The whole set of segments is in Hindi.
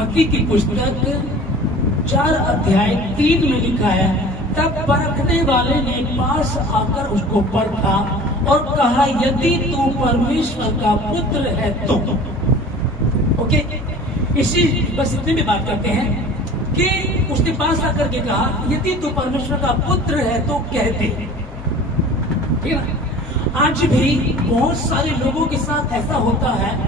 मत्ती की पुस्तक 4 अध्याय 3 में लिखा है, तब परखने वाले ने पास आकर उसको परखा और कहा, यदि तू परमेश्वर का पुत्र है तो। ओके, इसी बस इतने में बात करते हैं कि उसने पास आकर के कहा, यदि तू परमेश्वर का पुत्र है तो कह दे। ठीक है ना? आज भी बहुत सारे लोगों के साथ ऐसा होता है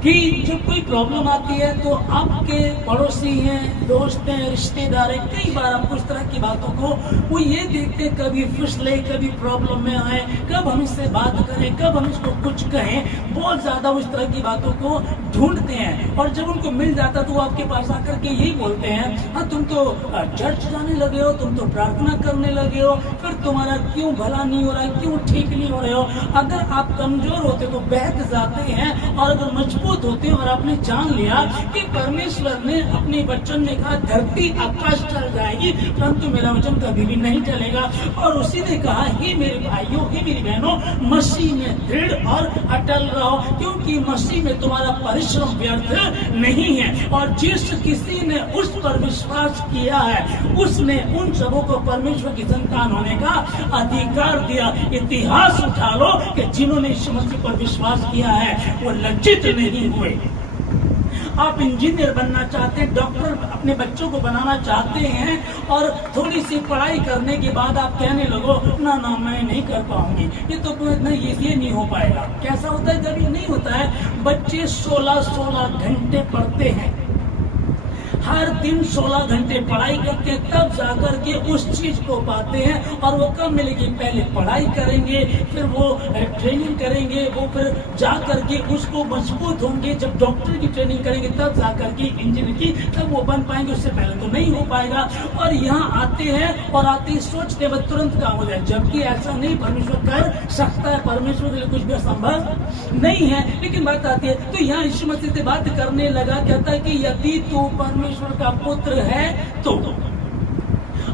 कि जब कोई प्रॉब्लम आती है तो आपके पड़ोसी हैं, दोस्त हैं, रिश्तेदार हैं, कई बार आपको इस तरह की बातों को वो ये देखते हैं, कभी फिसले, कभी प्रॉब्लम में आए, कब हम इससे बात करें, कब हम इसको कुछ कहें, बहुत ज्यादा उस तरह की बातों को ढूंढते हैं। और जब उनको मिल जाता तो वो आपके पास आकर के यही बोलते हैं, हाँ तुम तो चर्च जाने लगे हो, तुम तो प्रार्थना करने लगे हो, फिर तुम्हारा क्यों भला नहीं हो रहा है, क्यों ठीक नहीं हो रहे हो। अगर आप कमजोर होते तो बहक जाते हैं, और अगर मजबूत होते और आपने जान लिया कि परमेश्वर ने अपने वचन में कहा धरती आकाश चल जाएगी परंतु मेरा वचन कभी भी नहीं चलेगा। और उसी ने कहा, हे मेरे भाइयों, हे मेरी बहनों, मसीह में दृढ़ और अटल रहो, क्योंकि मसीह में तुम्हारा परिश्रम व्यर्थ नहीं है। और जिस किसी ने उस पर विश्वास किया है उसने उन सबों को परमेश्वर की संतान होने का अधिकार दिया। इतिहास उठा लो कि जिन्होंने यीशु मसीह पर विश्वास किया है वो लज्जित नहीं हुए। आप इंजीनियर बनना चाहते हैं, डॉक्टर अपने बच्चों को बनाना चाहते हैं, और थोड़ी सी पढ़ाई करने के बाद आप कहने लगो, ना ना मैं नहीं कर पाऊंगी, ये तो ये नहीं हो पाएगा। कैसा होता है? जब ये नहीं होता है, बच्चे 16-16 घंटे पढ़ते हैं, हर दिन 16 घंटे पढ़ाई करके तब जाकर के उस चीज को पाते हैं। और वो कब मिलेगी? पहले पढ़ाई करेंगे, फिर वो ट्रेनिंग करेंगे, वो फिर जाकर के उसको मजबूत होंगे। जब डॉक्टर की ट्रेनिंग करेंगे तब जाकर के इंजीनियर की, तब वो बन पाएंगे, उससे पहले तो नहीं हो पाएगा। और यहाँ आते हैं और आते ही सोचते हैं तुरंत काम हो जाए, जबकि ऐसा नहीं परमेश्वर कर सकता है। परमेश्वर के लिए कुछ भी असंभव नहीं है। लेकिन बात आती है तो यहाँ यीशु मसीह से बात करने लगा, कहता है कि यदि तू परमेश्वर का पुत्र है तो।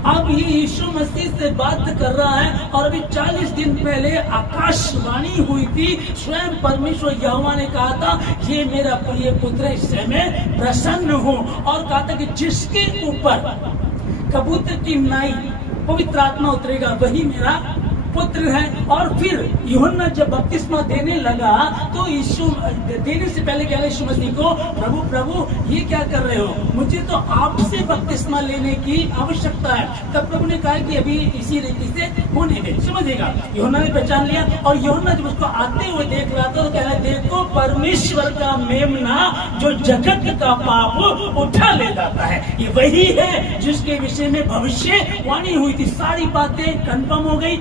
अब ये यीशु मसीह से बात कर रहा है, और अभी 40 दिन पहले आकाशवाणी हुई थी, स्वयं परमेश्वर यहोवा ने कहा था, ये मेरा प्रिय पुत्र है, इससे मैं प्रसन्न हूँ। और कहा था कि जिसके ऊपर कबूतर की नाई पवित्र आत्मा उतरेगा वही मेरा पुत्र है। और फिर यूहन्ना जब बपतिस्मा देने लगा तो यीशु देने से पहले कह रहे यीशु मसीह को, प्रभु प्रभु ये क्या कर रहे हो, मुझे तो आपसे बपतिस्मा लेने की आवश्यकता है। तब प्रभु ने कहा कि अभी इसी रीति से होने दे, समझेगा। यूहन्ना ने पहचान लिया, और यूहन्ना जब उसको आते हुए देख रहा था तो कह रहा, देखो परमेश्वर का मेमना जो जगत का पाप उठा ले जाता है, ये वही है जिसके विषय में भविष्यवाणी हुई थी। सारी बातें कंफर्म हो गई।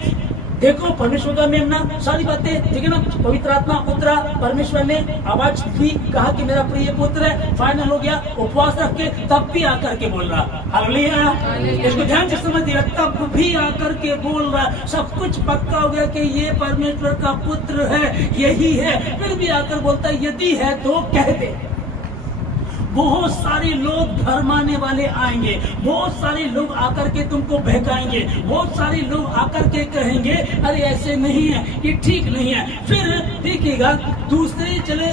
देखो परमेश्वर का मेमना, सारी बातें ठीक है ना। पवित्र आत्मा उतरा, परमेश्वर ने आवाज दी, कहा कि मेरा प्रिय पुत्र है, फाइनल हो गया। उपवास रख के तब भी आकर के बोल रहा, हालेलुया, इसको ध्यान से समझ दिया, तब भी आकर के बोल रहा, सब कुछ पक्का हो गया कि ये परमेश्वर का पुत्र है, यही है। फिर भी आकर बोलता है, यदि है तो कह दे। बहुत सारे लोग धर्माने वाले आएंगे, बहुत सारे लोग आकर के तुमको बहकाएंगे, बहुत सारे लोग आकर के कहेंगे अरे ऐसे नहीं है, ये ठीक नहीं है। फिर देखिएगा दूसरे चले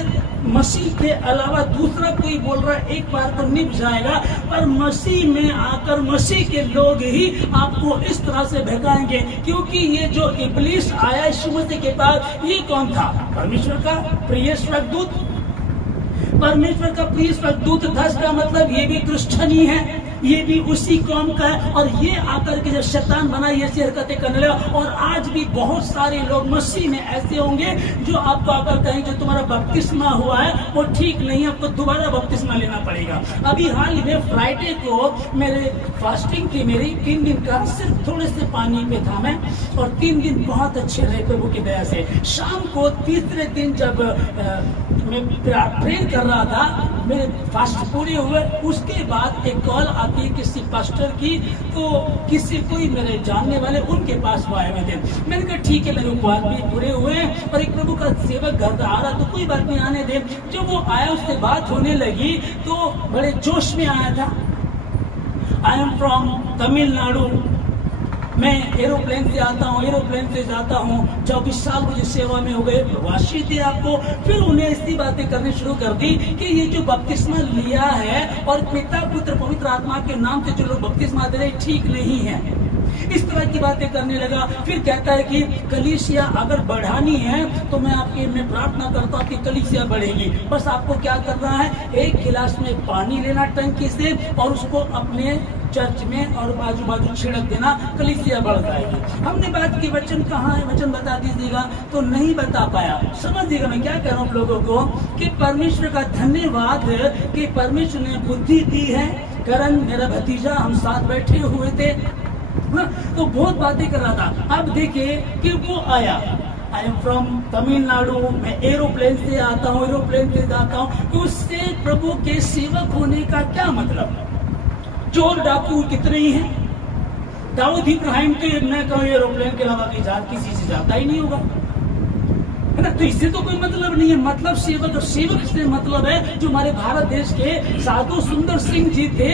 मसीह के अलावा दूसरा कोई बोल रहा है, एक बार तो नहीं जाएगा, पर मसीह में आकर मसीह के लोग ही आपको इस तरह से बहकाएंगे। क्योंकि ये जो इब्लीस आया यीशु मसीह के पास, ये कौन था? परमेश्वर का प्रिय स्वर्गदूत। परमेश्वर का प्रिय स्वर्गदूत था, इसका मतलब ये भी क्रिश्चियन ही है, ये भी उसी कौम का है। और ये आकर के जब शैतान बना, ये ऐसी हरकतें करने लगा। और आज भी बहुत सारे लोग मसीह में ऐसे होंगे जो आपको आकर कहें जो तुम्हारा बपतिस्मा हुआ है वो ठीक नहीं है, आपको दोबारा बपतिस्मा लेना पड़ेगा। अभी हाल ही में फ्राइडे को मेरे फास्टिंग थी, मेरी 3 दिन का, सिर्फ थोड़े से पानी पे था मैं, और 3 दिन बहुत अच्छे रहे प्रभु की दया से। शाम को तीसरे दिन जब मैं प्रेयर कर रहा था, मेरे फास्ट पूरे हुए, उसके बाद एक कॉल आती है किसी पास्टर की, तो किसी कोई मेरे जानने वाले उनके पास वो आए हुए थे। मैंने कहा ठीक है, मेरे उपवास भी पूरे हुए हैं और एक प्रभु का सेवक घर आ रहा, तो कोई बात नहीं, आने दे। जब वो आया उससे बात होने लगी तो बड़े जोश में आया था। आई एम फ्रॉम तमिलनाडु, मैं एरोप्लेन से आता हूँ, एरोप्लेन से जाता हूँ, 24 साल मुझे सेवा में हो गए, प्रवासी थे आपको। फिर उन्हें ऐसी बातें करनी शुरू कर दी कि ये जो बपतिस्मा लिया है और पिता पुत्र पवित्र आत्मा के नाम से जो लोग बपतिस्मा दे रहे ठीक नहीं है, इस तरह की बातें करने लगा। फिर कहता है कि कलीसिया अगर बढ़ानी है तो मैं प्रार्थना करता हूँ कि कलीसिया बढ़ेगी। बस आपको क्या करना है, एक गिलास में पानी लेना टंकी से और उसको अपने चर्च में और बाजू बाजू छिड़क देना, कलीसिया बढ़ जाएगी। हमने बात की वचन कहाँ है, वचन बता दीजिएगा, तो नहीं बता पाया। समझिएगा मैं क्या कह रहा हूँ आप लोगों को कि परमेश्वर का धन्यवाद कि परमेश्वर ने बुद्धि दी है। करण मेरा भतीजा, हम साथ बैठे हुए थे तो बहुत बातें कर रहा था। अब देखिए कि वो आया, आई एम फ्रॉम तमिलनाडु, मैं एरोप्लेन से आता हूँ, एरोप्लेन से जाता हूँ, तो उससे प्रभु के सेवक होने का क्या मतलब। चोर डाकू कितने ही हैं, दाऊद इब्राहिम तो मैं कहूँ एरोप्लेन के अलावा किसी से जाता ही नहीं होगा, है ना। तो इससे तो कोई मतलब नहीं है। मतलब सेवक, और सेवक से मतलब है जो हमारे भारत देश के साधु सुंदर सिंह जी थे,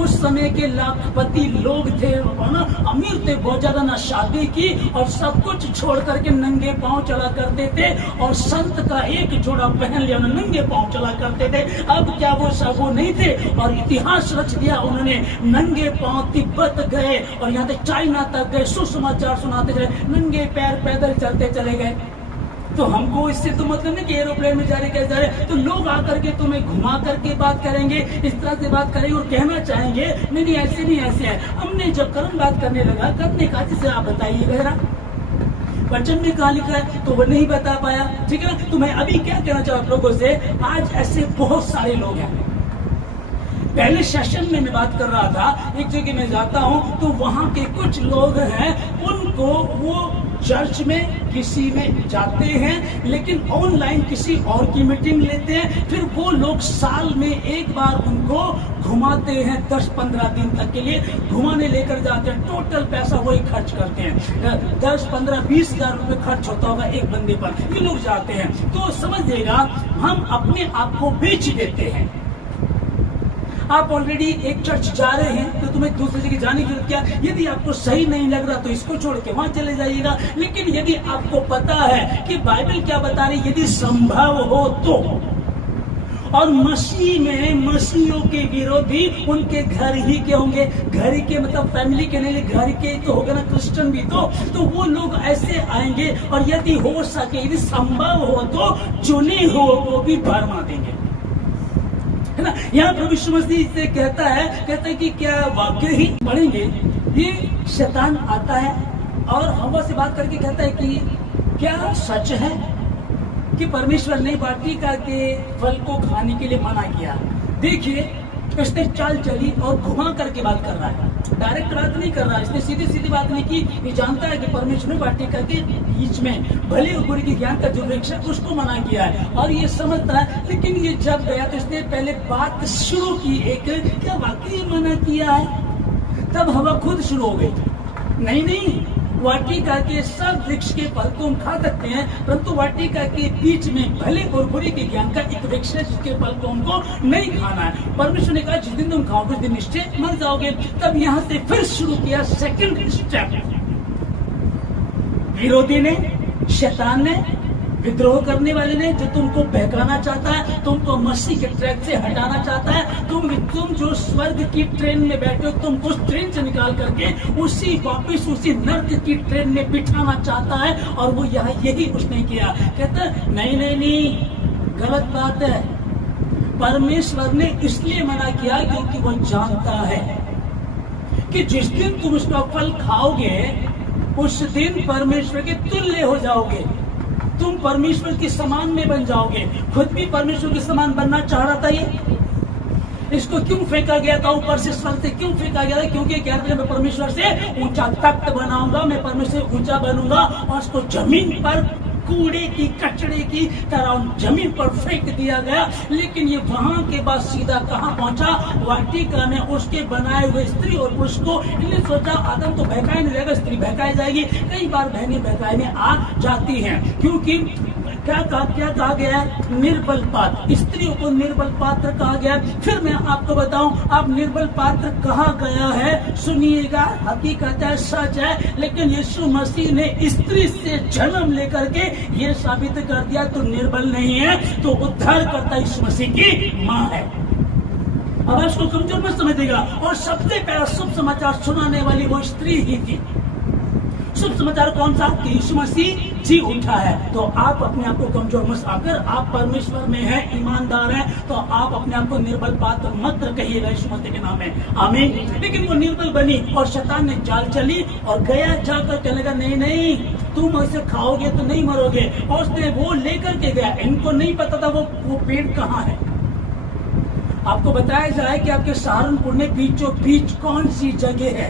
उस समय के लाखपति लोग थे, ना अमीर थे बहुत ज्यादा, ना शादी की और सब कुछ छोड़ करके नंगे पांव चला करते थे, और संत का एक जोड़ा पहन लिया, नंगे पांव चला करते थे। अब क्या वो सब वो नहीं थे, और इतिहास रच दिया उन्होंने। नंगे पांव तिब्बत गए और यहाँ तक चाइना तक गए, सुसमाचार सुनाते चले, नंगे पैर पैदल चलते चले गए। तो हमको इससे तो मतलब नहीं कि एरोप्लेन में जा रहे कैसे जा रहे, तो लोग आकर के तुम्हें घुमा करके बात करेंगे, इस तरह से बात करेंगे और कहना चाहेंगे नहीं ऐसे नहीं ऐसे है। हमने जब कर्म बात करने लगा, करने का जिसे आप बताइए गहरा वचन में कहा लिखा है, तो वो नहीं बता पाया, ठीक है। तो मैं अभी क्या कहना चाहूँ आप लोगों से, आज ऐसे बहुत सारे लोग हैं। पहले सेशन में मैं बात कर रहा था, एक जगह में जाता हूँ तो वहाँ के कुछ लोग हैं, उनको वो चर्च में किसी में जाते हैं, लेकिन ऑनलाइन किसी और की मीटिंग लेते हैं। फिर वो लोग साल में एक बार उनको घुमाते हैं, 10-15 दिन तक के लिए घुमाने लेकर जाते हैं। टोटल पैसा वही खर्च करते हैं, 10, 15, 20 हजार रुपए खर्च होता होगा एक बंदे पर, ये लोग जाते हैं। तो समझिएगा हम अपने आप को बेच देते हैं। आप ऑलरेडी एक चर्च जा रहे हैं तो तुम्हें दूसरी जगह जाने की जरूरत क्या। यदि आपको सही नहीं लग रहा तो इसको छोड़ के वहां चले जाइएगा। लेकिन यदि आपको पता है कि बाइबल क्या बता रही, यदि संभव हो तो, और मसीह में मसीहियों के विरोधी उनके घर ही के होंगे, घर ही के मतलब फैमिली के नहीं, घर के तो होगा ना, क्रिश्चियन भी तो वो लोग ऐसे आएंगे और यदि हो सके, यदि संभव हो तो चुने हो को भी भरमा देंगे, है ना। यहाँ प्रभु यीशु मसीह से कहता है कि क्या वाक्य ही पढ़ेंगे, ये शैतान आता है और हवा से बात करके कहता है कि क्या सच है कि परमेश्वर ने वाटिका के फल को खाने के लिए मना किया। देखिए इसने चाल चली और घुमा करके बात कर रहा है, डायरेक्ट बात नहीं कर रहा है, इसने सीधी सीधी बात नहीं की। ये जानता है कि परमेश्वर ने वाटिका के बीच में भले और बुरे के ज्ञान का जो वृक्ष है उसको मना किया है, और ये समझता है। लेकिन ये जब गया तो इसने पहले बात शुरू की, एक क्या वाकई मना किया है, तब हवा खुद शुरू हो गई। नहीं, वाटिका के सब वृक्ष के फल को हम खा सकते हैं, परंतु वाटिका के बीच में भले और बुरे के ज्ञान का एक वृक्ष है जिसके फल को हमको नहीं खाना है। परमेश्वर ने कहा जिस दिन तुम खाओगे उस दिन निश्चय मर जाओगे। तब यहाँ से फिर शुरू किया सेकंड स्टेप। विरोधी ने, शैतान ने, विद्रोह करने वाले ने, जो तुमको बहकाना चाहता है, तुमको मसीह के ट्रैक से हटाना चाहता है, तुम जो स्वर्ग की ट्रेन में बैठे हो, तुमको उस ट्रेन से निकाल करके वापिस उसी नर्क की ट्रेन में बिठाना चाहता है। और वो यहाँ यही उसने किया। कहता है नहीं, गलत बात है। परमेश्वर ने इसलिए मना किया क्योंकि वो जानता है कि जिस दिन तुम उसका फल खाओगे उस दिन परमेश्वर के तुल्य हो जाओगे, तुम परमेश्वर के समान में बन जाओगे। खुद भी परमेश्वर के समान बनना चाह रहा था ये। इसको क्यों फेंका गया था ऊपर से, स्वर्ग से क्यों फेंका गया था? क्योंकि कहते हैं मैं परमेश्वर से ऊंचा तख्त बनाऊंगा, मैं परमेश्वर से ऊंचा बनूंगा, और उसको जमीन पर कूड़े की कचड़े की तरह जमीन पर फेंक दिया गया। लेकिन ये वहां के बाद सीधा कहाँ पहुंचा? वाटिका में उसके बनाए हुए स्त्री और पुरुष को। इन्हें सोचा आदम तो बहकाए नहीं जाएगा, स्त्री बहकाई जाएगी। कई बार बहनें बहकाई में आ जाती हैं, क्योंकि क्या कहा गया है? निर्बल पात्र, स्त्रियों को निर्बल पात्र कहा गया है। फिर मैं आपको बताऊं, आप निर्बल पात्र कहा गया है, सुनिएगा, हकीकत है, सच है, लेकिन यीशु मसीह ने स्त्री से जन्म लेकर के ये साबित कर दिया तो निर्बल नहीं है, तो उद्धारकर्ता यीशु मसीह की मां है। अब इसको कमजोर मत समझिएगा। और सबसे पहला शुभ समाचार सुनाने वाली वो स्त्री ही थी। शुभ समाचार कौन सा? कि यीशु मसीह जी उठा है। तो आप अपने आप को कमजोर मत, अगर आप परमेश्वर में हैं, ईमानदार हैं, तो आप अपने आप को निर्बल पात्र मत कहिएगा यीशु मसीह के नाम में, आमीन। लेकिन वो निर्बल बनी और शैतान ने चाल चली और गया जाकर कहने लगा नहीं, तुम ऐसे खाओगे तो नहीं मरोगे। और उसने वो लेकर के गया, इनको नहीं पता था वो पेड़ कहाँ है। आपको बताया जाए कि आपके सहारनपुर में बीचों बीच कौन सी जगह है,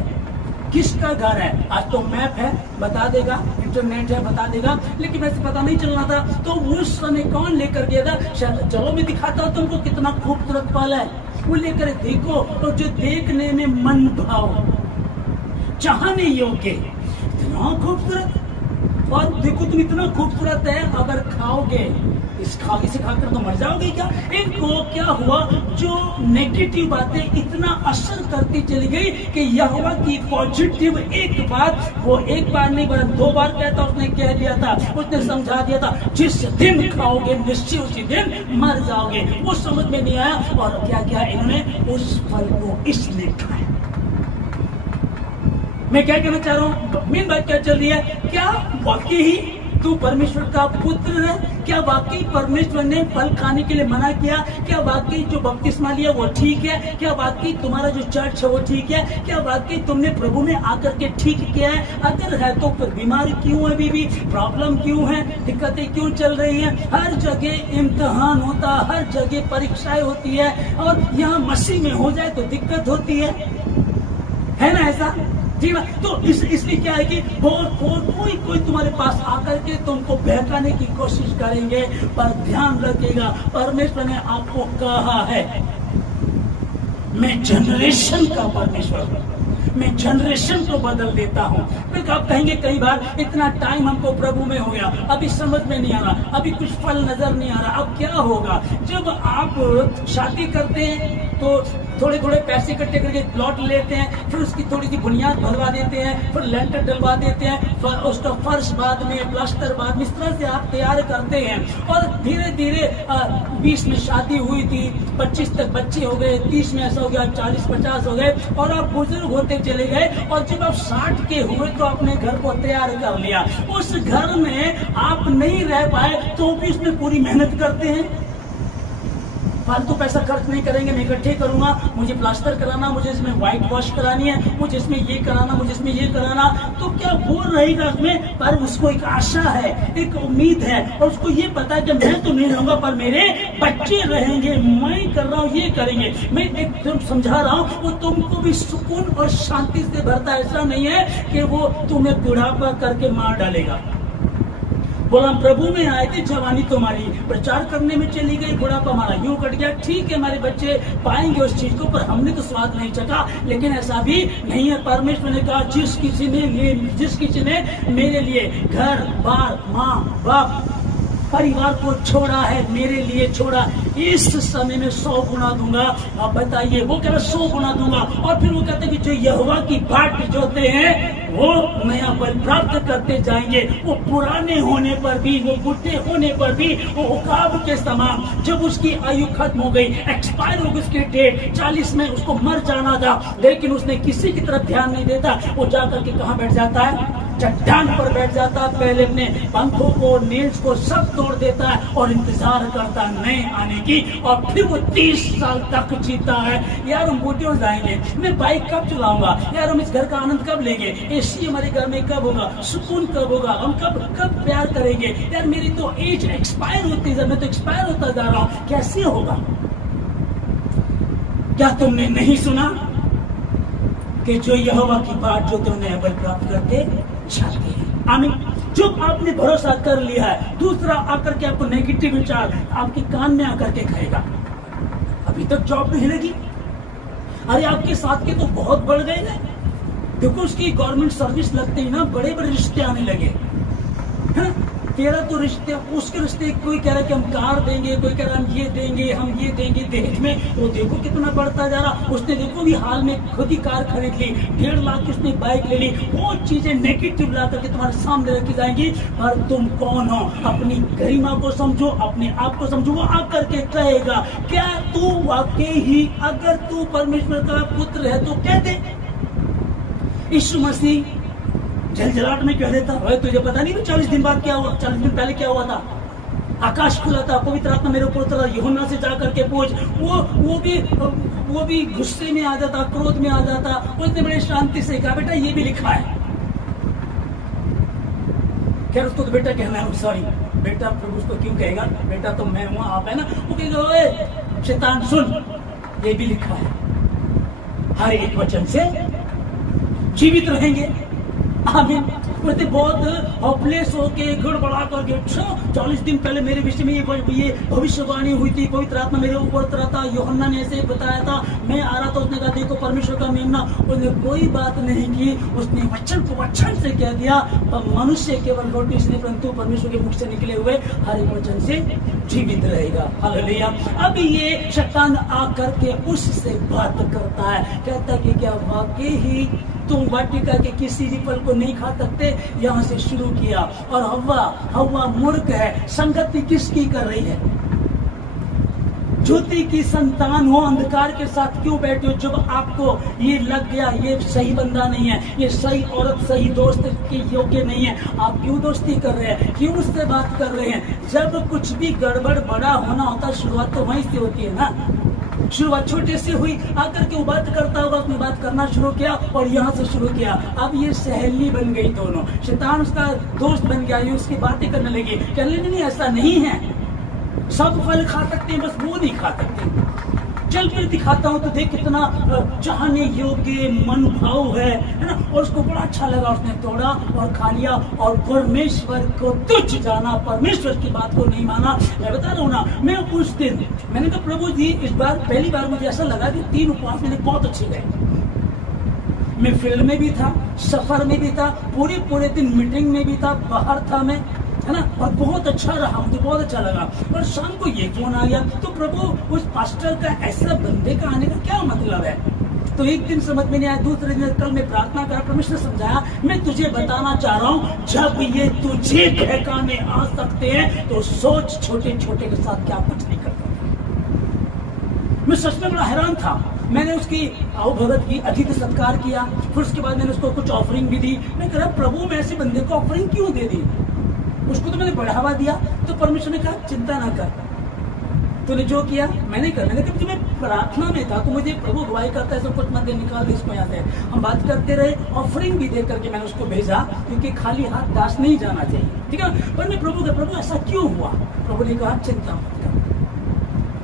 किसका घर है। आज तो मैप है, बता देगा, इंटरनेट है, बता देगा, लेकिन वैसे पता नहीं चलना था। तो उस समय कौन लेकर गया था? चलो मैं दिखाता हूं तुमको कितना खूबसूरत फल है। वो लेकर देखो, तो जो देखने में मन भाव, चाहने योग्य, इतना खूबसूरत, और देखो तुम इतना खूबसूरत है, अगर खाओगे इसे खाकर तो मर जाओगे क्या? इनको क्या हुआ, जो नेगेटिव बातें इतना असर करती चली गई कि यहोवा की पॉजिटिव एक बात, वो एक बार नहीं बल्कि 2 बार कहता, उसने कह दिया था, उसने समझा दिया था, जिस दिन खाओगे निश्चय उसी दिन मर जाओगे। वो समझ में नहीं आया, और क्या किया इन्होंने? उस फल को इसलिए खाया। मैं क्या कहना चाह रहा हूँ, मेन बात क्या चल रही है? क्या वाकई ही तू परमेश्वर का पुत्र है? क्या वाकई परमेश्वर ने फल खाने के लिए मना किया? क्या वाकई जो बपतिस्मा लिया वो ठीक है? क्या वाकई तुम्हारा जो चर्च है वो ठीक है? क्या वाकई तुमने प्रभु में आकर के ठीक किया है? अगर है तो फिर बीमारी क्यों है? बीवी प्रॉब्लम क्यों है? दिक्कतें क्यों चल रही हैं? हर जगह इम्तिहान होता, हर जगह परीक्षाएं होती है, और यहाँ मसीह में हो जाए तो दिक्कत होती है ना ऐसा? ठीक है, तो इसलिए क्या है कि कोई तुम्हारे पास आकर के तुमको बहकाने की कोशिश करेंगे, पर ध्यान रखिएगा, परमेश्वर ने आपको कहा है, मैं जनरेशन का परमेश्वर हूं, मैं जनरेशन को बदल देता हूं। फिर आप कहेंगे कई बार, इतना टाइम हमको प्रभु में हो गया, अभी समझ में नहीं आ रहा, अभी कुछ फल नजर नहीं आ रहा। अब क्या होगा? जब आप शादी करते हैं तो थोड़े थोड़े पैसे इकट्ठे करके प्लॉट लेते हैं, फिर उसकी थोड़ी सी बुनियाद भरवा देते हैं, फिर लेंटर डलवा देते हैं, उसका फर्श बाद में, प्लास्टर बाद में, इस तरह से आप तैयार करते हैं। और धीरे धीरे 20 में शादी हुई थी, 25 तक बच्चे हो गए, 30 में ऐसा हो गया, 40-50 हो गए, और आप बुजुर्ग होते चले गए, और जब आप 60 के हुए तो अपने घर को तैयार कर लिया। उस घर में आप नहीं रह पाए तो भी उसमें पूरी मेहनत करते हैं, फालतू पैसा खर्च नहीं करेंगे, मैं इकट्ठे करूंगा, मुझे प्लास्टर कराना, मुझे इसमें व्हाइट वॉश करानी है, मुझे इसमें ये कराना, मुझे इसमें ये कराना। तो क्या वो रहेगा उसमें, पर उसको एक आशा है, एक उम्मीद है, और उसको ये पता है कि मैं तो नहीं रहूंगा पर मेरे बच्चे रहेंगे, मैं कर रहा हूँ, ये करेंगे। मैं एकदम समझा रहा हूँ, वो तुमको भी सुकून और शांति से भरता। ऐसा नहीं है कि वो तुम्हें बुढ़ापा करके मार डालेगा। बोला हम प्रभु में आए थे, जवानी तो हमारी प्रचार करने में चली गई, बुढ़ापा हमारा यूं कट गया। ठीक है, हमारे बच्चे पाएंगे उस चीज को, पर हमने तो स्वाद नहीं चखा। लेकिन ऐसा भी नहीं है, परमेश्वर ने कहा जिस किसी ने मेरे लिए घर बार, माँ बाप, परिवार को छोड़ा है, मेरे लिए छोड़ा, इस समय में 100 गुना दूंगा। आप बताइए, वो कह रहा 100 गुना दूंगा। और फिर वो कहते हैं कि जो यहोवा की बाट जोते हैं वो नया बल प्राप्त करते जाएंगे। वो पुराने होने पर भी, वो बुढ़े होने पर भी, वो उकाब के समान, जब उसकी आयु खत्म हो गई, एक्सपायर हो गई उसकी डेट, 40 में उसको मर जाना था, लेकिन उसने किसी की तरफ ध्यान नहीं देता। वो जाकर के कहाँ बैठ जाता है? चट्टान पर बैठ जाता है। पहले अपने पंखों को, नील्स को सब तोड़ देता है और इंतजार करता है नए आने की, और फिर वो 30 साल तक जीता है। यार हम बूढ़े हो जाएंगे, मैं बाइक कब चलाऊंगा, यार हम इस घर का आनंद कब लेंगे, एसी हमारे घर में कब होगा, सुकून कब होगा, हम कब प्यार करेंगे, यार मेरी तो एज एक्सपायर होती है, मैं तो एक्सपायर होता जा रहा हूं, कैसे होगा? क्या तुमने नहीं सुना कि जो यहोवा की बाट जो तुमने बल प्राप्त करके जाते हैं? आमीन। जो आपने भरोसा कर लिया है, दूसरा आकर के आपको नेगेटिव विचार आपके कान में आकर के खाएगा, अभी तक जॉब नहीं लगी, अरे आपके साथ के तो बहुत बढ़ गए हैं, देखो उसकी गवर्नमेंट सर्विस लगते ही ना बड़े बड़े रिश्ते आने लगे हैं, तेरा तो रिश्ते, उसके रिश्ते, कोई कह रहा है कि हम कार देंगे, कोई कह रहा है हम ये देंगे दहेज में। वो देखो कितना बढ़ता जा रहा। उसने देखो भी हाल में खुद ही कार खरीद ली, 1.5 लाख की उसने बाइक ले ली। वो चीजें नेगेटिव ला करके तुम्हारे सामने रखी जाएंगी। पर तुम कौन हो? अपनी गरिमा को समझो, अपने आप को समझो। वो आकर के कहेगा, क्या तू वाकई ही अगर तू परमेश्वर का पुत्र है तो कह दे। यीशु मसीह झलझलाहट में कह देता है, तुझे पता नहीं 40 दिन बाद क्या हुआ, 40 दिन पहले क्या हुआ था? आकाश खुला था, पवित्र आत्मा मेरे ऊपर उतरा, यूहन्ना से जा करके पूछ। वो भी गुस्से में आ जाता, क्रोध में आ जाता। उसने बड़े शांति से कहा, बेटा ये भी लिखा है। खैर उसको तो बेटा कहना है, सॉरी बेटा, प्रभु उसको क्यों कहेगा बेटा, तो मैं हूं, आप है ना। वो कहेगा, ओए शैतान सुन, ये भी लिखा है, हर एक वचन से जीवित रहेंगे। आमीन। बोलते बहुत हॉपलेस होके गड़बड़ा करके, 40 दिन पहले मेरे विषय में ये भविष्यवाणी हुई थी, पवित्र आत्मा मेरे ऊपर उतरा था, यूहन्ना ने ऐसे बताया था, मैं आ रहा था। उसने कहा देखो परमेश्वर का मेमना। उसने कोई बात नहीं की, उसने वचन को वचन से कह दिया। पर मनुष्य केवल रोटी से नहीं परंतु परमेश्वर के मुख से निकले हुए हर एक वचन से जीवित रहेगा। हालेलुया। अब ये शैतान आकर के उससे बात करता है, कहता है कि क्या वाकई ही तुम वाटिका के किसी भी फल को नहीं खा सकते? यहाँ से शुरू किया। और हव्वा मूर्ख है, संगति किसकी कर रही है? ज्योति की संतान हो, अंधकार के साथ क्यों बैठे हो? जब आपको ये लग गया ये सही बंदा नहीं है, ये सही औरत, सही दोस्त के योग्य नहीं है, आप क्यों दोस्ती कर रहे हैं? क्यों उससे बात कर रहे हैं? जब कुछ भी गड़बड़ बड़ा होना होता, शुरुआत तो वहीं से होती है ना। शुरुआत छोटे से हुई, आकर के वो बात करता होगा, उसने बात करना शुरू किया और यहाँ से शुरू किया। अब ये सहेली बन गई दोनों, शैतान उसका दोस्त बन गया, ये उसकी बातें करने लगी। कहने लगी नहीं ऐसा नहीं है, सब फल खा सकते हैं, बस वो नहीं खा सकते। चल फिर दिखाता हूँ तो देख कितना चाहने योग्य मन भाव है ना। और उसको बड़ा अच्छा लगा, उसने तोड़ा और खा लिया और परमेश्वर को तुच्छ जाना, परमेश्वर की बात को नहीं माना। मैं बता रहा हूँ ना, मैं उस दिन मैंने कहा प्रभु जी इस बार पहली बार मुझे ऐसा लगा कि 3 उपवास मेरे बहुत अच्छे गए। मैं फील्ड में भी था, सफर में भी था, पूरे दिन मीटिंग में भी था, बाहर था मैं, है ना। और बहुत अच्छा रहा, मुझे बहुत अच्छा लगा। और शाम को ये फोन आ गया, तो प्रभु उस पास्टर का ऐसा बंदे का आने का क्या मतलब है? तो एक दिन समझ में नहीं आया, दूसरे दिन कल मैं प्रार्थना करा, परमेश्वर समझाया, मैं तुझे बताना चाह रहा हूँ जब ये तुझे बहकाने आ सकते हैं तो सोच छोटे छोटे के साथ क्या कुछ नहीं करता। मैं सच में बड़ा हैरान था। मैंने उसकी आओ भगत की अतिथि सत्कार किया, फिर उसके बाद मैंने उसको कुछ ऑफरिंग भी दी। मैं कह रहा प्रभु मैं ऐसे बंदे को ऑफरिंग क्यों दे दी? उसको तो मैंने बढ़ावा दिया। तो परमेश्वर ने कहा चिंता ना कर, तूने जो किया मैंने कर। मैंने कहा मैं प्रार्थना में था तो मुझे प्रभु गवाही करता है, सब कुछ मत निकाल दे इसको यहाँ से। हम बात करते रहे, ऑफरिंग भी दे करके मैंने उसको भेजा, क्योंकि खाली हाथ दास नहीं जाना चाहिए, ठीक है। पर मैं प्रभु का प्रभु ऐसा क्यों हुआ? प्रभु ने कहा चिंता मत कर।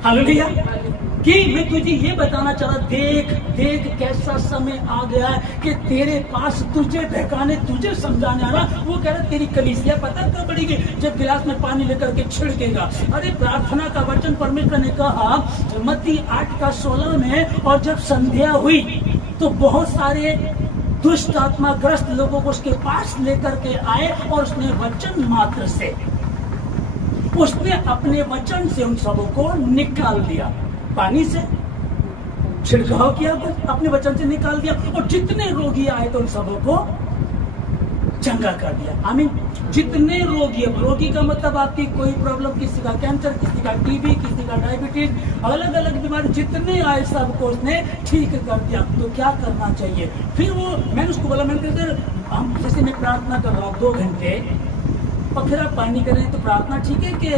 हालेलुया। कि मैं तुझे ये बताना चाह रहा, देख कैसा समय आ गया है कि तेरे पास तुझे बहकाने, तुझे समझाने आ रहा। वो कह रहा तेरी कलीसिया पता कब बढ़ेगी? जब गिलास में पानी लेकर के छिड़केगा। अरे प्रार्थना का वचन परमेश्वर ने कहा मत्ती 8:16 में, और जब संध्या हुई तो बहुत सारे दुष्ट आत्मा ग्रस्त लोगों को उसके पास लेकर के आए और उसने वचन मात्र से, उसने अपने वचन से उन सबों को निकाल दिया। पानी से छिड़काव किया, अपने वचन से निकाल दिया, और जितने रोगी आए तो उन सबों को चंगा कर दिया। आमीन। जितने रोगी, रोगी का मतलब आपकी कोई प्रॉब्लम, किसी का कैंसर, किसी का टीबी, किसी का डायबिटीज, अलग अलग बीमारी जितने आए सबको उसने ठीक कर दिया। तो क्या करना चाहिए? फिर वो मैंने उसको बोला, मैंने कहा हम जैसे मैं प्रार्थना कर रहा हूँ 2 घंटे और फिर आप पानी कर रहे हैं तो प्रार्थना ठीक है कि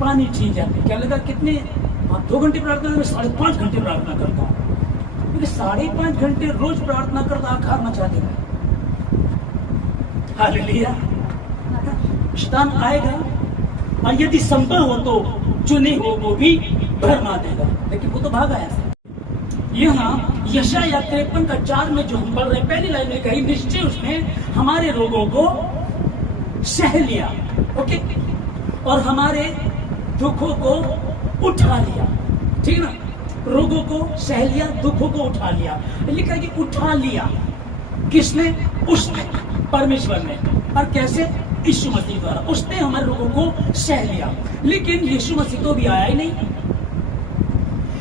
पानी ठीक है? क्या लगा कितने 2 घंटे प्रार्थना में 5.5 घंटे प्रार्थना करता हूँ, क्योंकि 5.5 घंटे रोज प्रार्थना करता आखार मचा देगा। हालेलुया। शैतान आएगा और यदि संभव हो तो चुने हो वो भी भरमा देगा, लेकिन वो तो भागा ऐसे। यहाँ यशायाह 53:4 में जो हम पढ़ रहे हैं, पहली लाइन में कही निश्चय उसने हमारे रोगों को सह लिया, ओके, और हमारे दुखों को उठा लिया, ठीक ना। रोगों को सह लिया, दुखों को उठा लिया। लिखा है कि उठा लिया किसने? उसने, परमेश्वर ने। और कैसे? यीशु मसीह द्वारा। उसने हमारे लोगों को सह लिया। लेकिन यीशु मसीह तो भी आया ही नहीं,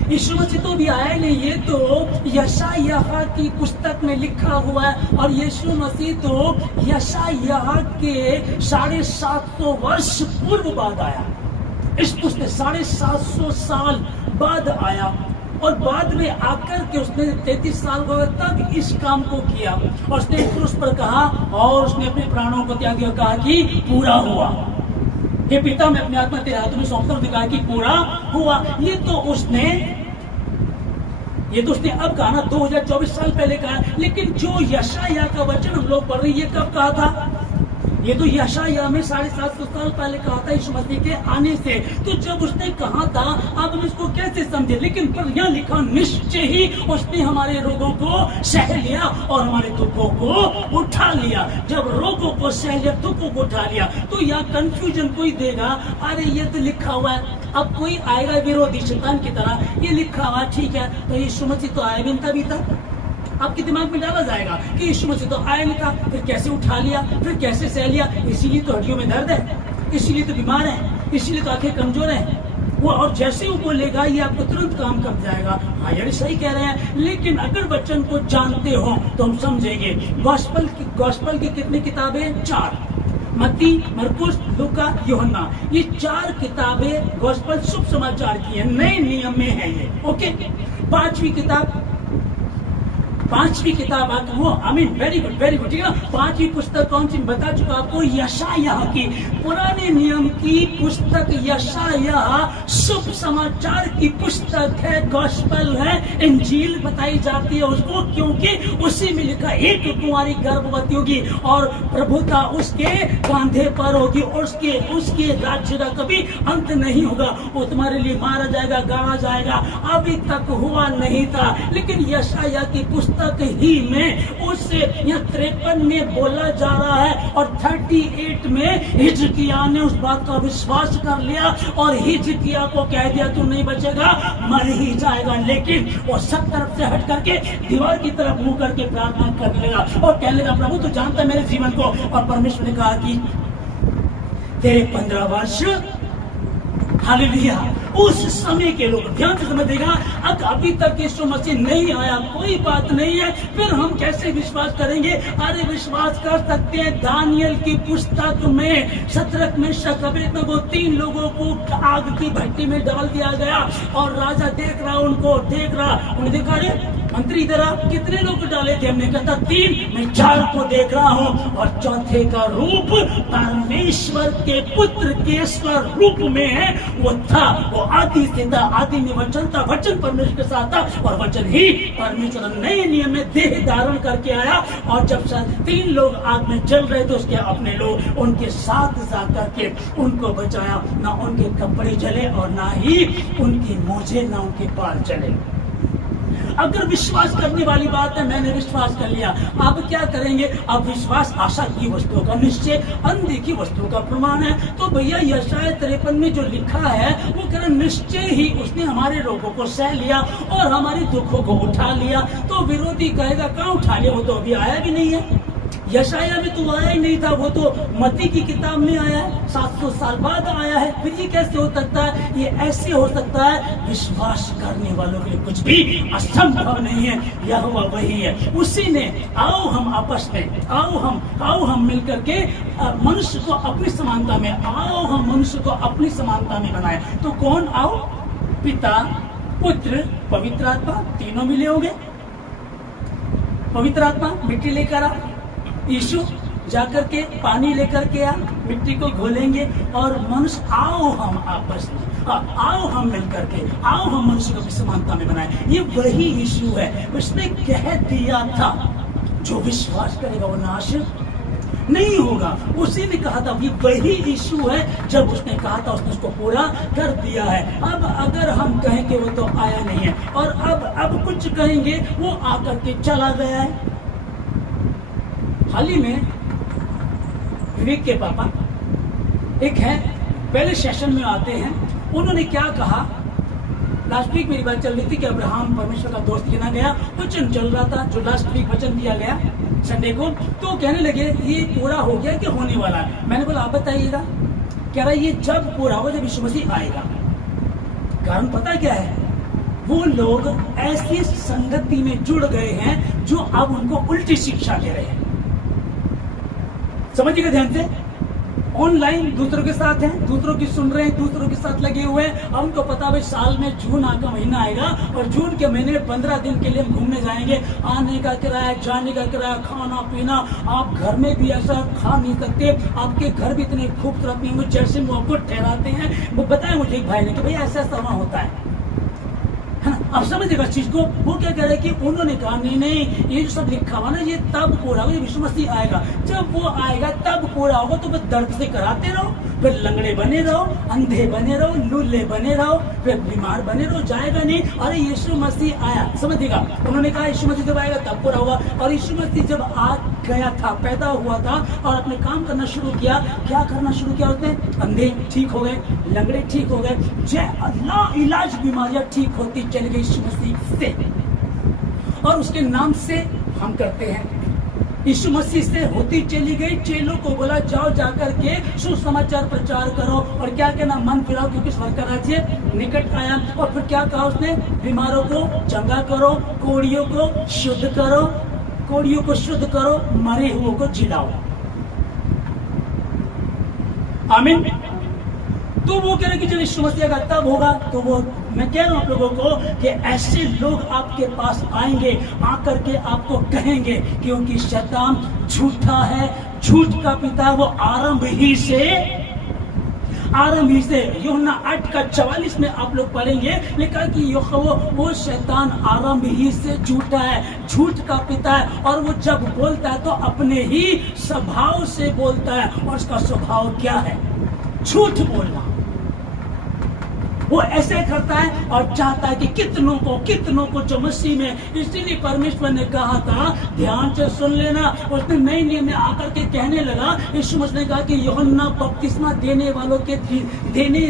यीशु मसीह तो भी आया ही नहीं। ये तो यशायाह की पुस्तक में लिखा हुआ है, और यीशु मसीह तो यशायाह के 750 वर्ष पूर्व बाद आया। इस पुस्तक 750 साल बाद आया, और बाद में आकर के उसने 33 साल को तब इस काम को किया, और उसने क्रूस पर कहा, और उसने अपने प्राणों को त्याग दिया, कहा कि पूरा हुआ। हे पिता, मैं अपने आत्मा तेरे हाथों में सौंपता हूं, कहा कि पूरा हुआ। ये तो उसने अब कहा ना, 2024 साल पहले कहा। लेकिन जो यशायाह का वचन हम लोग पढ़ रहे हैं, ये कब कहा था? ये तो यशायाह में 750 साल पहले कहा था, यीशु मसीह के आने से। तो जब उसने कहा था, अब हम इसको कैसे समझे? लेकिन पर यह लिखा, निश्चय ही उसने हमारे रोगों को सह लिया और हमारे दुखों को उठा लिया। जब रोगों को सह लिया, दुखों को उठा लिया, तो यह कंफ्यूजन कोई देगा, अरे ये तो लिखा हुआ है। अब कोई आएगा विरोधी शैतान की तरह, ये लिखा हुआ ठीक है, तो यीशु मसीह तो आया भी था। आपके दिमाग में डाला जाएगा कि यीशु मसीह तो आया नहीं था, फिर कैसे उठा लिया, फिर कैसे सह लिया? इसीलिए तो हड्डियों में दर्द है, इसीलिए तो बीमार है, इसीलिए तो आंखें कमजोर है वो। और जैसे वो बोलेगा, ये आपको तुरंत काम कर जाएगा। हाँ यार, सही कह रहे हैं। लेकिन अगर वचन को जानते हो तो हम समझेंगे। गॉस्पल की कितनी किताबें? 4। मत्ती, मरकुस, लूका, यूहन्ना, ये 4 किताबें गॉस्पल शुभ समाचार की है, नए नियम में है ये। ओके, पांचवी किताब आती वो, वेरी गुड, ठीक है ना। 5वीं पुस्तक कौन सी बता चुका आपको? यशायाह की, पुराने नियम की पुस्तक यशायाह शुभ समाचार की पुस्तक है, गॉस्पल है, इंजील बताई जाती है उसको, क्योंकि उसी में लिखा, एक कुंवारी गर्भवती होगी और प्रभुता उसके कांधे पर होगी, और उसके राज्य का कभी अंत नहीं होगा। वो तुम्हारे लिए मारा जाएगा, गाड़ा जाएगा, अभी तक हुआ नहीं था। लेकिन यशायाह की पुस्तक ही में उस 53 में बोला जा रहा है, और 38 में हिजकिय्याह ने उस बात का विश्वास कर लिया, और हिजकिय्याह को कह दिया तू नहीं बचेगा, मर ही जाएगा। लेकिन वो सब तरफ से हट करके दीवार की तरफ मुंह करके प्रार्थना करने लगा, और कहने लगा, प्रभु तू जानता मेरे जीवन को। और परमेश्वर ने कहा कि तेरे 15 वर्ष, हालेलुया, उस समय के लोग ध्यान से समझ देगा। अभी तक यीशु मसीह नहीं आया, कोई बात नहीं है, फिर हम कैसे विश्वास करेंगे? अरे विश्वास कर सकते हैं। दानियल की पुस्तक में शद्रक, मेशक, अबेदनगो 3 लोगों को आग की भट्टी में डाल दिया गया, और राजा देख रहा, उन्हें देखा, अरे मंत्री इधर आ, कितने लोग डाले थे? हमने कहा 3, मैं 4 को देख रहा हूँ, और चौथे का रूप परमेश्वर के पुत्र के स्वरूप में है। वो था, वो आदि से था, आदि में वचन था, वचन परमेश्वर के साथ था, और वचन ही परमेश्वर नए नियम में देह धारण करके आया। और जब 3 लोग आग में जल रहे थे, उसके अपने लोग उनके साथ जाकर के उनको बचाया। ना उनके कपड़े जले, और ना ही उनकी मोजे, ना उनके बाल जले। अगर विश्वास करने वाली बात है, मैंने विश्वास कर लिया, आप क्या करेंगे? अब विश्वास आशा की वस्तुओं का निश्चय, अनदेखी वस्तुओं का प्रमाण है। तो भैया यशायाह 53 में जो लिखा है, वो कह रहा निश्चय ही उसने हमारे रोगों को सह लिया और हमारे दुखों को उठा लिया। तो विरोधी कहेगा कहाँ उठा लिया? वो तो अभी आया भी नहीं है। यशायाह में तो आया ही नहीं था, वो तो मत्ती की किताब में आया है, 700 साल बाद आया है। फिर ये कैसे हो सकता है? ये ऐसे हो सकता है, विश्वास करने वालों के लिए कुछ भी असंभव नहीं है। यहोवा वही है, उसी ने, आओ हम आपस में, आओ हम मिलकर के मनुष्य को अपनी समानता में, आओ हम मनुष्य को अपनी समानता में बनाए। तो कौन आओ? पिता, पुत्र, पवित्र आत्मा, तीनों मिले होंगे। पवित्र आत्मा मिट्टी लेकर आ, यीशु जाकर के पानी लेकर के आ, मिट्टी को घोलेंगे, और मनुष्य आओ हम आपस में, आओ हम मिलकर के, आओ हम मनुष्य को समानता में बनाए। ये वही यीशु है। उसने कह दिया था, जो विश्वास करेगा वो नाश नहीं होगा। उसी ने कहा था, ये वही यीशु है। जब उसने कहा था, उसने उसको पूरा कर दिया है। अब अगर हम कहें कि वो तो आया नहीं है, और अब कुछ कहेंगे वो आकर के चला गया है। हाल ही में विवेक के पापा एक है, पहले सेशन में आते हैं, उन्होंने क्या कहा? लास्ट वीक मेरी बात चल रही थी कि अब्राहम परमेश्वर का दोस्त गिना गया, वचन चल रहा था, जो लास्ट वीक वचन दिया गया संडे को। तो कहने लगे ये पूरा हो गया कि होने वाला है। मैंने बोला आप बताइएगा। कह रहा ये जब पूरा होगा जब यीशु मसीह आएगा। कारण पता क्या है, वो लोग ऐसी संगति में जुड़ गए हैं जो अब उनको उल्टी शिक्षा दे रहे हैं। समझिएगा ध्यान से, ऑनलाइन दूसरों के साथ हैं, दूसरों की सुन रहे हैं, दूसरों के साथ लगे हुए हैं। अब उनको पता भाई साल में जून का महीना आएगा और जून के महीने में 15 दिन के लिए हम घूमने जाएंगे। आने का किराया, जाने का किराया, खाना पीना, आप घर में भी ऐसा खा नहीं सकते, आपके घर भी इतने खूबसूरत नहीं होंगे जैसे वो आपको ठहराते हैं। वो बताया मुझे एक भाई ने कि भाई ऐसा ऐसा वहां होता है ना। अब समझिएगा चीज को। वो क्या कह रहे हैं कि उन्होंने कहा नहीं ये जो सब लिखा हुआ ना ये तब पूरा होगा जब यीशु मसीह आएगा। जब वो आएगा तब पूरा होगा। तो बस दर्द से कराते रहो, फिर लंगड़े बने रहो, अंधे बने रहो, लूले बने रहो, फिर बीमार बने रहो, जाएगा नहीं। अरे यीशु मसीह आया, समझिएगा। उन्होंने कहा यीशु मसीह जब आएगा तब पूरा होगा। और यीशु मसीह जब आ गया था, पैदा हुआ था और अपने काम करना शुरू किया, क्या करना शुरू किया उसने? अंधे ठीक हो गए, लंगड़े ठीक हो गए, जय इलाज बीमारियां ठीक होती चली गई यीशु मसीह से। और उसके नाम से हम करते हैं। यीशु मसीह से होती चली गई। चेलों को बोला जाओ जाकर के सुसमाचार प्रचार करो और क्या कहना, मन फिराओ क्योंकि स्वर्ग का राज्य निकट आया। और फिर क्या कहा उसने? बीमारों को चंगा करो, कोढ़ियों को शुद्ध करो, कोढ़ियों को शुद्ध करो, मरे हुओं को जिलाओ। आमीन। तो वो कह रहे कि जब यीशु मसीह का तब होगा। तो वो मैं कह रहा हूं आप लोगों को कि ऐसे लोग आपके पास आएंगे, आकर के आपको कहेंगे क्योंकि शैतान झूठा है, झूठ का पिता। वो आरंभ ही से यूहन्ना 8:44 में आप लोग पढ़ेंगे, लिखा कि वो शैतान आरंभ ही से झूठा है, झूठ का पिता है। और वो जब बोलता है तो अपने ही स्वभाव से बोलता है। और उसका स्वभाव क्या है? झूठ बोलना। वो ऐसे करता है और चाहता है कि कितनों को जो मसीह में। इसीलिए परमेश्वर ने कहा था, ध्यान से सुन लेना। उसने नए नियम में आकर के कहने लगा, यीशु मसीह ने कहा कि यूहन्ना बपतिस्मा देने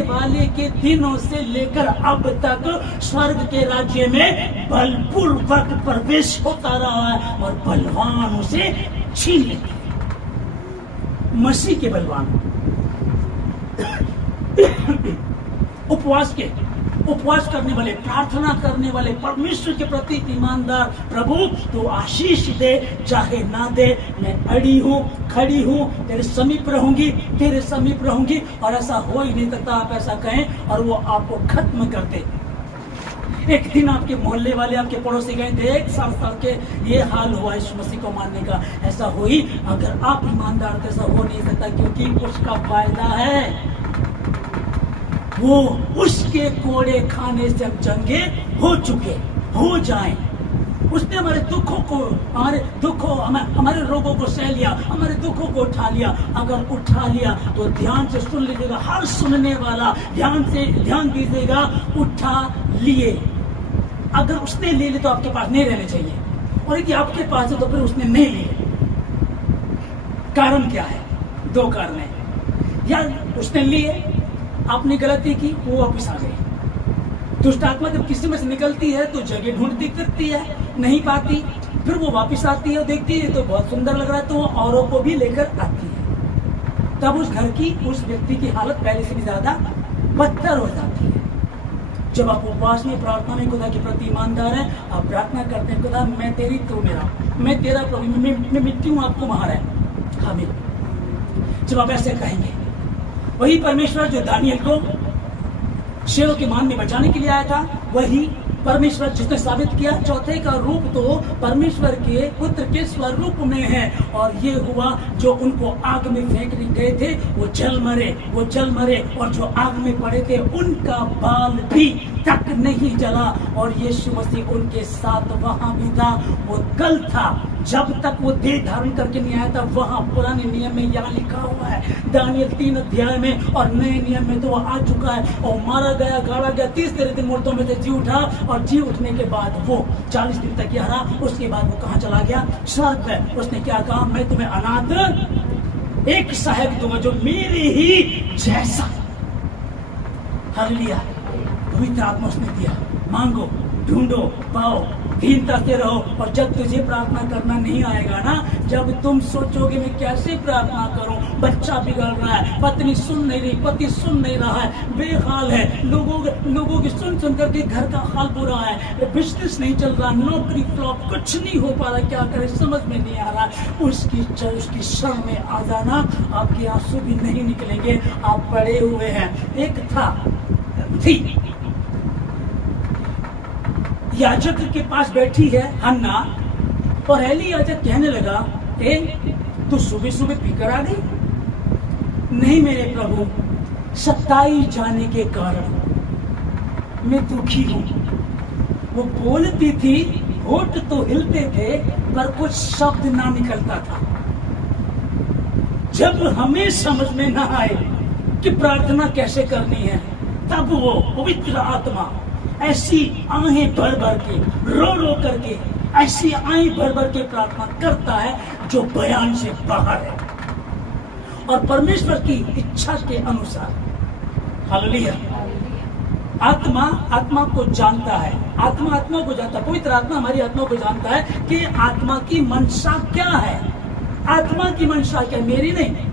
वाले के दिनों से लेकर अब तक स्वर्ग के राज्य में बलपूर्वक प्रवेश होता रहा है और बलवान उसे छीन लेते हैं। मसीह के बलवान उपवास करने वाले, प्रार्थना करने वाले, परमेश्वर के प्रति ईमानदार, प्रभु तो आशीष दे चाहे ना दे, मैं अड़ी हूँ, खड़ी हूँ, तेरे समीप रहूंगी। और ऐसा हो ही नहीं सकता आप ऐसा कहें और वो आपको खत्म कर दे। एक दिन आपके मोहल्ले वाले, आपके पड़ोसी गए थे, 1 साल के ये हाल हुआ यीशु मसीह को मानने का। ऐसा हुई अगर आप ईमानदार, ऐसा हो नहीं सकता क्योंकि उसका फायदा है वो उसके कोड़े खाने से हम चंगे हो जाएं। उसने हमारे रोगों को सह लिया, हमारे दुखों को उठा लिया। अगर उठा लिया तो ध्यान से सुन लीजिएगा, हर सुनने वाला ध्यान दीजिएगा। उठा लिए, अगर उसने ले लिए तो आपके पास नहीं रहने चाहिए, और यदि आपके पास है तो फिर उसने नहीं लिए। कारण क्या है? 2 कारण है। या उसने लिए, आपने गलती की, वो वापिस आ गई। दुष्ट आत्मा जब किसी में से निकलती है तो जगह ढूंढती फिरती है, नहीं पाती, फिर वो वापिस आती है, देखती है तो बहुत सुंदर लग रहा है तो वो औरों को भी लेकर आती है। तब उस घर की, उस व्यक्ति की हालत पहले से भी ज्यादा बदतर हो जाती है। जब आप उपवास में, प्रार्थना में खुदा के प्रति ईमानदार हैं, आप प्रार्थना करते हैं, खुदा मैं तेरी, तू मेरा, मैं तेरा प्रभु, मैं मिट्टी हूँ, आपको महार है हमें। जब आप ऐसे कहेंगे, वही परमेश्वर जो दानियल को शेरों के मान में बचाने के लिए आया था, वही परमेश्वर जिसने साबित किया चौथे का रूप तो परमेश्वर के पुत्र के स्वरूप में है। और ये हुआ जो उनको आग में फेंक गए थे वो जल मरे और जो आग में पड़े थे उनका बाल भी तक नहीं जला। और यीशु मसीह उनके साथ वहां भी था। वो कल था जब तक वो देह धारण करके नहीं आया था। वहां पुराने नियम में यहाँ लिखा हुआ है, दानियल 3 अध्याय में, और नए नियम में तो वो आ चुका है। और मारा गया, गाड़ा गया, 30 दिन मुर्दों में से जी उठा, और जी उठने के बाद वो 40 दिन तक यहाँ रहा। उसके बाद वो कहाँ चला गया? स्वर्ग में। उसने क्या कहा? मैं तुम्हें अनाथ एक सहायक दूंगा जो मेरे ही जैसा। हालेलुया। पवित्र आत्मा उसने दिया। मांगो, ढूंढो, पाओ, दीनता से रहो। और जब तुझे प्रार्थना करना नहीं आएगा ना, जब तुम सोचोगे मैं कैसे प्रार्थना करूं, बच्चा बिगड़ रहा है, पत्नी सुन नहीं रही, पति सुन नहीं रहा है, बेहाल है, लोगों की सुन करके घर का हाल बुरा है, बिजनेस नहीं चल रहा, नौकरी फ्लॉप, कुछ नहीं हो पा रहा, क्या करे समझ में नहीं आ रहा, उसकी शरण में आ जाना, आपके आंसू भी नहीं निकलेंगे, आप पड़े हुए हैं। एक थी याजक के पास बैठी है हन्ना, और एली याजक कहने लगा, तू सुबह सुबह पीकर आ गई? नहीं मेरे प्रभु, सताई जाने के कारण मैं दुखी हूं। वो बोलती थी, होठ तो हिलते थे पर कुछ शब्द ना निकलता था। जब हमें समझ में ना आए कि प्रार्थना कैसे करनी है, तब वो पवित्र आत्मा ऐसी आहें भर भर के, रो करके, ऐसी आहें भर भर के प्रार्थना करता है जो बयान से बाहर है, और परमेश्वर की इच्छा के अनुसार। हालेलुया। आत्मा को जानता है, आत्मा को जानता है, पवित्र आत्मा हमारी आत्मा को जानता है कि आत्मा की मनसा क्या है। आत्मा की मनसा क्या, मेरी नहीं,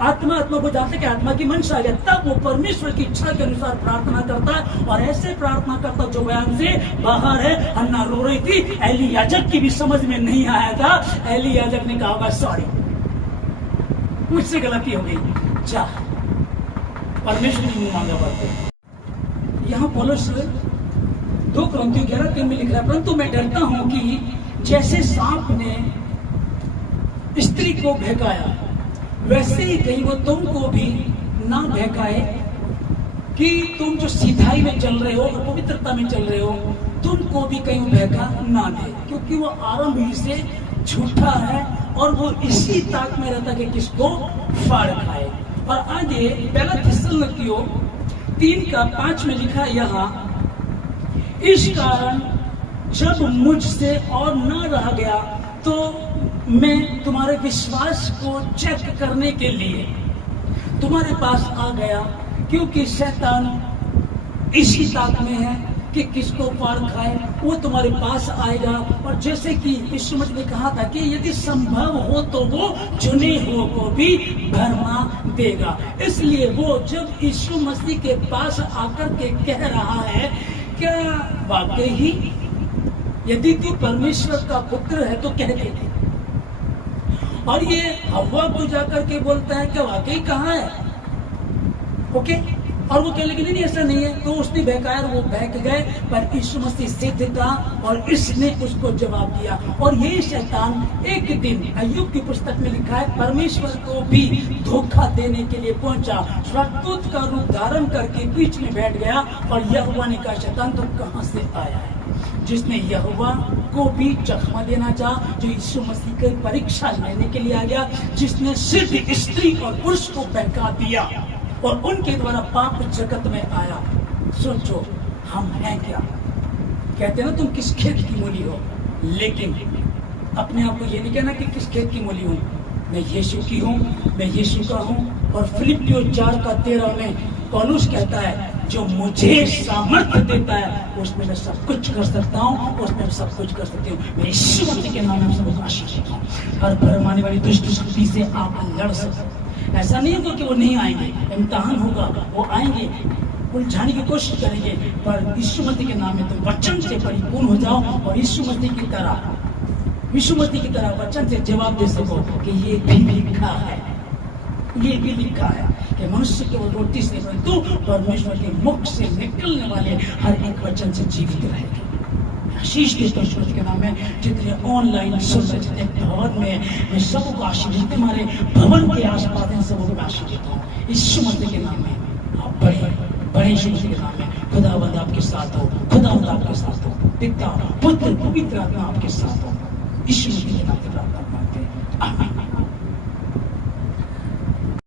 आत्मा को जानता है कि आत्मा की मनसा है। तब वो परमेश्वर की इच्छा के अनुसार प्रार्थना करता है, और ऐसे प्रार्थना करता जो बयान से बाहर है। हन्ना रो रही थी, एली याजक की भी समझ में नहीं आया था। एली याजक ने कहा होगा, सॉरी मुझसे गलती हो गई, जा। परमेश्वर ने मुंह मांगा पड़ते। यहाँ पौलुस 2 कुरिन्थियों 11 में लिख रहा है, परंतु मैं डरता हूं कि जैसे सांप ने स्त्री को बहकाया, वैसे ही कहीं वो तुमको भी ना बहकाए, कि तुम जो सीधाई में चल रहे हो और पवित्रता में चल रहे हो, तुमको भी कहीं बहका ना दे, क्योंकि वो आरंभ ही से झूठा है, और वो इसी ताक में रहता कि किसको फाड़ खाए। और आगे पहला थिस्सलुनीकियों 3:5 में लिखा यहाँ, इस कारण जब मुझसे और न रह गया तो मैं तुम्हारे विश्वास को चेक करने के लिए तुम्हारे पास आ गया, क्योंकि शैतान इसी ताक में है कि किसको फाड़ खाए। वो तुम्हारे पास आएगा, और जैसे कि यीशु मसीह ने कहा था कि यदि संभव हो तो वो चुने हुओं को भी भरमा देगा। इसलिए वो जब यीशु मसीह के पास आकर के कह रहा है, क्या वाकई ही यदि तू परमेश्वर का पुत्र है तो कह दे, और ये हव्वा को जाकर के बोलता है क्या वाकई कहाँ है, ओके, और वो कह लेकिन नहीं ऐसा नहीं है, तो उसने बहकाया, वो बहक गए, पर यीशु मसीह सिद्ध था और इसने उसको जवाब दिया। और ये शैतान एक दिन अय्यूब की पुस्तक में लिखा है, परमेश्वर को भी धोखा देने के लिए पहुंचा, स्वर्गदूत का रूप धारण करके बीच में बैठ गया, और यहोवा ने कहा, शैतान तो कहां से आया है, जिसने यहोवा को भी चखमा देना चाहा, जो यीशु मसीह की परीक्षा लेने के लिए आ गया, जिसने सिर्फ स्त्री और पुरुष को बहका दिया और उनके द्वारा पाप जगत में आया। सोचो हम हैं क्या? कहते हैं ना तुम किस खेत की मूली हो, लेकिन अपने आप को ये नहीं कहना कि किस खेत की मूली हूँ, मैं यीशु की हूँ, मैं यीशु का हूँ। और फिलिप्पियों 4:13 में पौलुस कहता है, जो मुझे सामर्थ्य देता है उसमें मैं सब कुछ कर सकता हूँ, उसमें सब कुछ कर सकती हूँ। मैं यीशु मसीह के नाम में सबको आशीष देता हूँ। हर भरम आने वाली दुष्ट शक्ति से आप लड़ सकते। ऐसा नहीं होगा कि वो नहीं आएंगे, इम्तिहान होगा, वो आएंगे, उलझाने की कोशिश करेंगे, पर यीशु मसीह के नाम में तुम वचन से परिपूर्ण हो जाओ, और यीशु मसीह की तरह वचन से जवाब दे सको कि ये भी लिखा है, ये भी लिखा है कि मनुष्य केवल रोटी से परंतु परमेश्वर के मुख से निकलने वाले हर एक वचन से जीवित रहेगा। आशीष के परमेश्वर के नाम में जितने ऑनलाइन सुन रहे, जितने भवन में, मैं सबको आशीष देते, हमारे भवन के आसपास इन सबको आशीष देता हूँ यीशु मसीह के नाम में। आप बड़े यीशु मसीह के नाम में खुदावंद आपके साथ हो, खुदावंद आपके साथ हो, पिता पुत्र पवित्र आत्मा आपके साथ हो। यीशु मसीह के नाम से प्रार्थना करते हैं, आमीन।